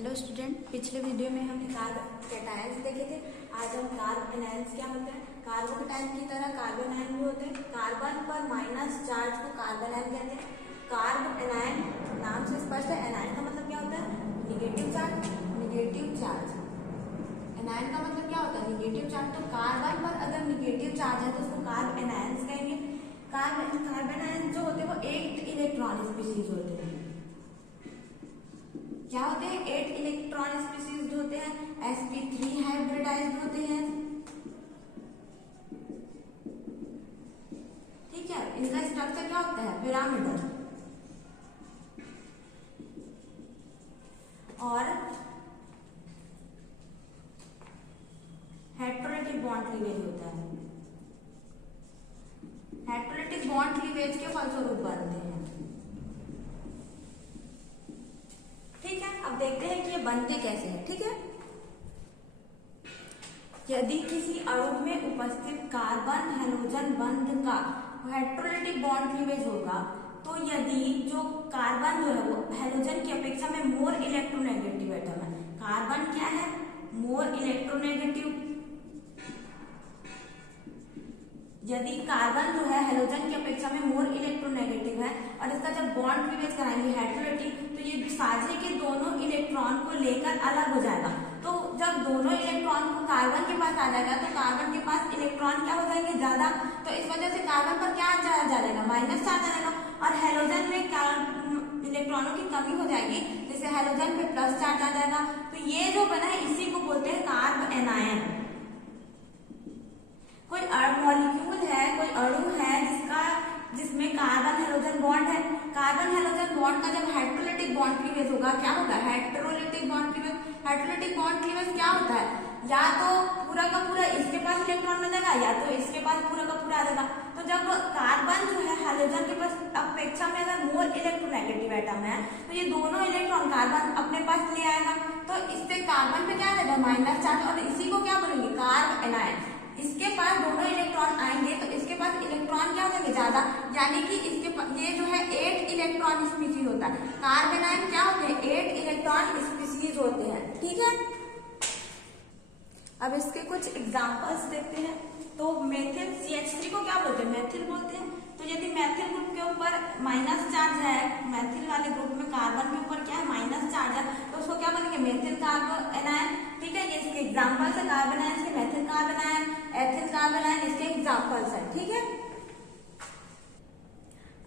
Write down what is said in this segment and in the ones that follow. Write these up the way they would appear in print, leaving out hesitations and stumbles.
Hello student, पिछले video में हमने कार्बोकेटायंस देखे थे। आज हम कार्बोएनायंस क्या होते हैं। कार्बोकेटायन की तरह कार्बोएनायन भी होते हैं। कार्बन पर माइनस चार्ज को कार्बोएनायन कहते हैं। कार्बोएनायन नाम से स्पष्ट है। एनायन का मतलब क्या होता है? Negative charge. Negative charge anion का मतलब क्या होता है? Negative charge. तो कार्बन पर अगर निगेटिव चार्ज है तो उसको कार्बोएनायंस कहेंगे। कार्बोएनायन जो होते हैं वो 8 इलेक्ट्रॉन स्पीशीज होते हैं। क्या होते हैं? 8 इलेक्ट्रॉन स्पीशीज होते हैं। sp3 हाइब्रिडाइज्ड होते हैं। ठीक है, इनका स्ट्रक्चर क्या होता है? पिरामिडल। और हेटेरोलिटिक बॉन्ड क्लीवेज होता है। हेटेरोलिटिक बॉन्ड क्लीवेज के फलस्वरूप बनते हैं। ठीक है, अब देखते हैं कि ये बनते कैसे हैं। ठीक है, यदि किसी अणु में उपस्थित कार्बन हैलोजन बंध का हेटेरोलिटिक बॉन्ड क्लीवेज होगा तो यदि जो कार्बन जो है वो हैलोजन की अपेक्षा में मोर इलेक्ट्रोनेगेटिव एटम है। कार्बन क्या है? More electronegative. यदि कार्बन जो है हैलोजन की अपेक्षा में मोर इलेक्ट्रोनेगेटिव है और इसका जब बॉन्ड क्लीवेज कराएंगे हेटेरोलिटिक, तो ये साझे के दोनों इलेक्ट्रॉन को लेकर अलग हो जाएगा। तो जब दोनों इलेक्ट्रॉन को कार्बन के पास आ जाएगा तो कार्बन के पास इलेक्ट्रॉन क्या हो जाएंगे? ज्यादा। तो इस वजह से कार्बन पर क्या चार्ज आ जाएगा? माइनस चार्ज आ जाएगा। और हैलोजन में इलेक्ट्रॉनों की कमी हो जाएगी जिससे हैलोजन पे प्लस चार्ज आ जाएगा। तो ये जो बना है इसी को बोलते हैं कार्बोएनायन। कोई मॉलिक्यूल है, कोई अणु है जिसमें कार्बन हैलोजन बॉन्ड है। कार्बन हैलोजन बॉन्ड का जब हेटेरोलिटिक बॉन्ड क्लीवेज होगा क्या होगा? Heterolytic bond cleavage. Heterolytic bond cleavage क्या होता है? या तो पूरा का पूरा इसके पास इलेक्ट्रॉन मिलेगा या तो इसके पास पूरा का पूरा आ जाएगा। तो जब कार्बन जो है हैलोजन के पास अपेक्षा में अगर मोर इलेक्ट्रोनेगेटिव एटम है तो ये दोनों इलेक्ट्रॉन कार्बन अपने पास ले आएगा। तो इससे कार्बन पे क्या आ जाएगा? Minus charge. और इसी को क्या बोलेंगे? कार्बोएनायन। इसके पास दोनों इलेक्ट्रॉन आएंगे तो इसके पास इलेक्ट्रॉन क्या हो जाएंगे? ज्यादा। यानी कि इसके पास ये जो है 8 इलेक्ट्रॉन स्पीशीज होता है। कार्बोनायन क्या होते हैं? 8 इलेक्ट्रॉन स्पीशीज होते हैं। ठीक है, अब इसके कुछ एग्जांपल्स देखते हैं। तो मेथिल CH3 को क्या बोलते हैं? मेथिल बोलते हैं। तो यदि मेथिल ग्रुप के ऊपर माइनस चार्ज है, मेथिल वाले ग्रुप में कार्बन के ऊपर क्या है? माइनस चार्ज है, तो उसको क्या बोलेंगे? मेथिल कार्बोएनायन। ठीक है, ये इसके एग्जांपल्स है। कार्बोनायन के मेथिल कार्बोनायन, एथिल कार्बोनायन इसके एग्जांपल्स है। ठीक है,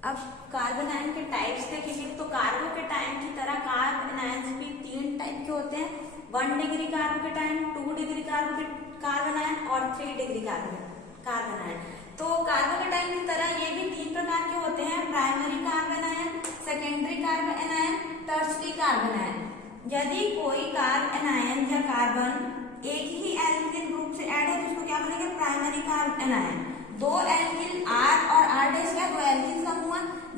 अब कार्बोनायन के टाइप्स देखेंगे। तो कार्बोकेटायन की तरह कार्बोनायन भी 3 टाइप के होते हैं। 1 डिग्री कार्बोकेटायन, 2 डिग्री कार्बोनायन और 3 डिग्री कार्बोनायन। तो कार्बोकेटायन की तरह ये भी 3 प्रकार के होते हैं। Primary carbanion, secondary carbanion, tertiary carbanion. यदि कोई कार्बोनायन या कार्बन एक ही एल्किल ग्रुप से ऐड है तो उसको क्या बोलेंगे? Primary carbanion. 2 एल्किल R और R डैश क्या? 2 एल्किल समूह।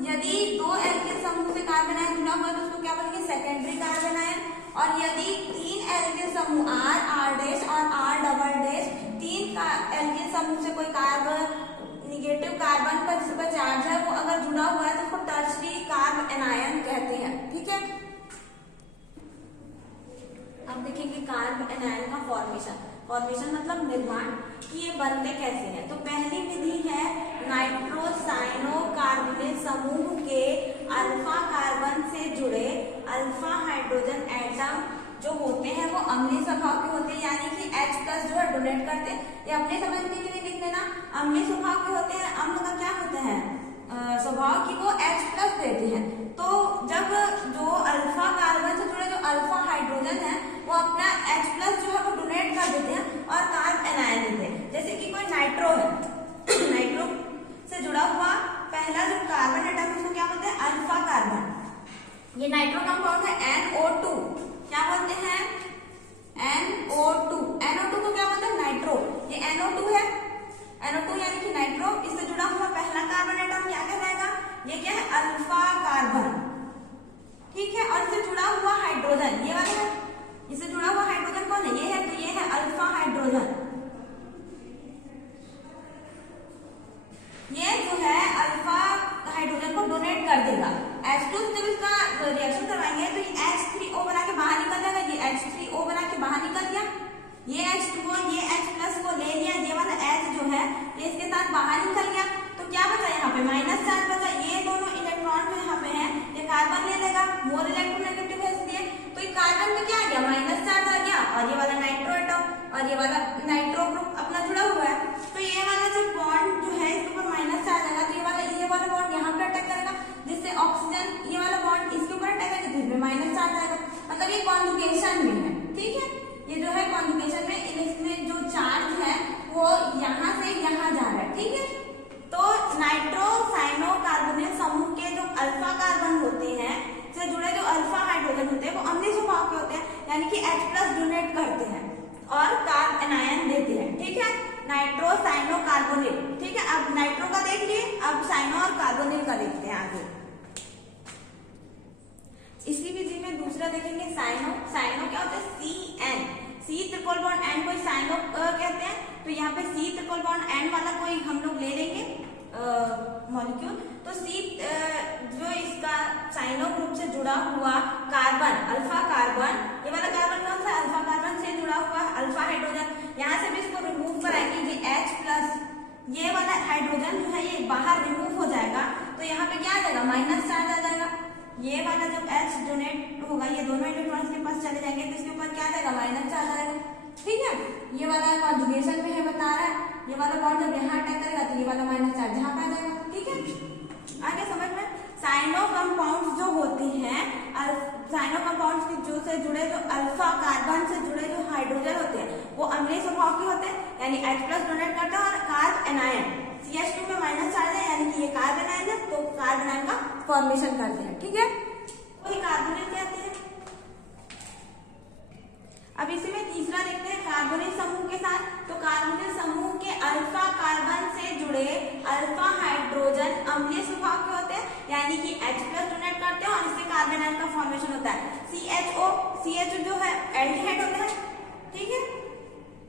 यदि 2 एल्किल समूह से कार्बोनायन जुड़ा हुआ है तो उसको क्या बोलेंगे? सेकेंडरी कार्बोनायन। और यदि 3 एल्किल समूह R, R डैश और R डबल डैश 3 एल्किल समूह से कोई निगेटिव कार्बन पर जिस पर चार्ज है वो अगर जुड़ा हुआ है तो उसको टर्शियरी कार्बोनायन कहते हैं। ठीक है, अब देखेंगे कार्बोनायन का फॉर्मेशन मतलब निर्माण कि ये बनते कैसे हैं। तो पहली विधि है नाइट्रोसाइनो कार्बोनिल समूह के अल्फा कार्बन से जुड़े अल्फा हाइड्रोजन एटम जो होते हैं वो अम्लीय स्वभाव के होते हैं। यानी कि H+ जो है डोनेट करते हैं। ये अपने समझने के लिए लिख लेना। अम्लीय स्वभाव के होते हैं। अम्ल का क्या होता है? स्वभाव की वो H+ देते हैं। तो जब जो अल्फा कार्बन से जुड़े जो अल्फा हाइड्रोजन है वो अपना H+ जो है वो डोनेट कर देते हैं और कार्बोनायन देते हैं। जैसे कि कोई नाइट्रो है, नाइट्रो से जुड़ा हुआ पहला जो कार्बन एटम है उसको क्या बोलते हैं? Alpha carbon. ये नाइट्रो कंपाउंड है NO2। क्या बोलते हैं? NO2। NO2 को क्या बोलते हैं? नाइट्रो। ये NO2 है, NO2 यानी कि नाइट्रो। इससे जुड़ा हुआ पहला कार्बन एटम क्या कहलाएगा? ये क्या है? Alpha carbon. ठीक है, और इससे जुड़ा हुआ ये H2O ये H प्लस को ले लिया, ये वाला H जो है ये इसके साथ बाहर निकल गया, तो क्या बचा यहाँ पे माइनस चार्ज बचा। ये दोनों इलेक्ट्रॉन जो यहाँ पे है ये कार्बन ले लेगा, मोर इलेक्ट्रोनेगेटिव है इसलिए, तो ये कार्बन पे क्या आ गया माइनस चार्ज आ गया, और ये वाला नाइट्रो एटम और ये वाला नाइट्रो ग्रुप अपना जुड़ा हुआ है, तो ये वाला जो बॉन्ड जो है इसके ऊपर माइनस चार्ज आएगा, तो ये वाला बॉन्ड यहाँ पे अटैक करेगा, जिससे ऑक्सीजन ये वाला बॉन्ड इसके ऊपर अटैक करेगा, जिसमें माइनस चार्ज आएगा, मतलब ये कॉन्जुगेशन में है। ठीक है, ये जो है कॉन्जुगेशन में, इसमें जो चार्ज है वो यहाँ से यहाँ जा रहा है। ठीक है, तो नाइट्रो साइनो कार्बोनिल समूह के जो अल्फा कार्बन होते हैं से जुड़े जो अल्फा हाइड्रोजन होते हैं वो अम्लीय स्वभाव के होते हैं, यानी कि H+ डोनेट करते हैं और कार्ब एनायन देते हैं। ठीक है, नाइट्रो साइनो कार्बोनिल। ठीक है, अब नाइट्रो का देख लिए, अब साइनो और कार्बोनिल का देखते हैं आगे। इसी विधि में दूसरा देखेंगे साइनो। साइनो क्या होता है, CN, C triple bond N कोई साइनो कहते हैं, तो यहाँ पे C ट्रिपल बॉन्ड N वाला कोई हम लोग ले लेंगे मॉलिक्यूल, तो C जो इसका साइनो ग्रुप से जुड़ा हुआ कार्बन अल्फा कार्बन, ये वाला कार्बन कौन सा अल्फा कार्बन से जुड़ा हुआ अल्फा हाइड्रोजन, यहाँ से भी इसको रिमूव कराएंगे, ये H+, ये वाला हाइड्रोजन जो है ये बाहर रिमूव हो जाएगा, तो यहाँ पे क्या आ जाएगा माइनस चार्ज आ जाएगा, ये वाला जब H डोनेट होगा ये दोनों इलेक्ट्रॉन्स के पास चले जाएंगे, तो इसके ऊपर क्या आ जाएगा माइनस चार्ज आएगा। ठीक है, ये वाला कॉन्जुगेशन में है बता रहा है, ये वाला बॉन्ड जब यहाँ अटैक करेगा तो ये वाला माइनस चार्ज यहाँ पे आ जाएगा। ठीक है, आगे समझ में। साइनो कंपाउंड्स जो होती हैं, साइनो कंपाउंड्स जो से जुड़े जो अल्फा कार्बन से जुड़े जो हाइड्रोजन होते हैं वो अम्लीय स्वभाव के होते हैं, यानी H+ डोनेट करता है, और कार्ब एनायन CH2 में माइनस चार्ज है, यानी कि ये कार्ब एनायन है, तो कार्ब एनायन का फॉर्मेशन करते हैं। ठीक है, वही कार्बोनिल कहते हैं। अब इसी में तीसरा देखते हैं कार्बोनिल समूह के साथ, तो कार्बोनिल समूह के अल्फा कार्बन से जुड़े अल्फा हाइड्रोजन अम्लीय स्वभाव के होते हैं, यानी कि H+ डोनेट करते हैं और इससे कार्बन एनायन का फॉर्मेशन होता है। CH जो है एल्डिहाइड होता है। ठीक है,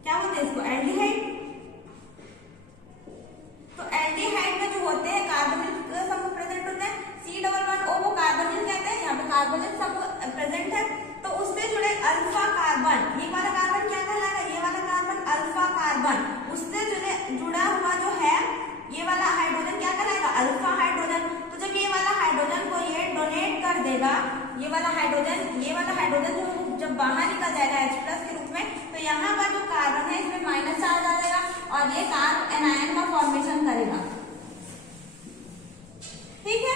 क्या बोलते हैं इसको, एल्डिहाइड। तो एल्डिहाइड में जो होते हैं कार्बोनिल समूह प्रेजेंट होते हैं, C++O वो कार्बोनिल कहते हैं, यहाँ पे कार्बोनिल समूह प्रेजेंट है, तो उससे जुड़े अल्फा कार्बन, ये वाला कार्बन क्या कहलाएगा, ये वाला कार्बन अल्फा कार्बन, उससे जुड़ा हुआ जो है ये वाला हाइड्रोजन क्या कहलाएगा अल्फा हाइड्रोजन। तो जब ये वाला हाइड्रोजन को ये डोनेट कर देगा, ये वाला हाइड्रोजन जो जब बाहर निकल जाएगा H+ के रूप में, तो यहाँ का जो कार्बन है इसमें माइनस चार्ज आ जाएगा और ये कार्ब एनायन का फॉर्मेशन करेगा। ठीक है,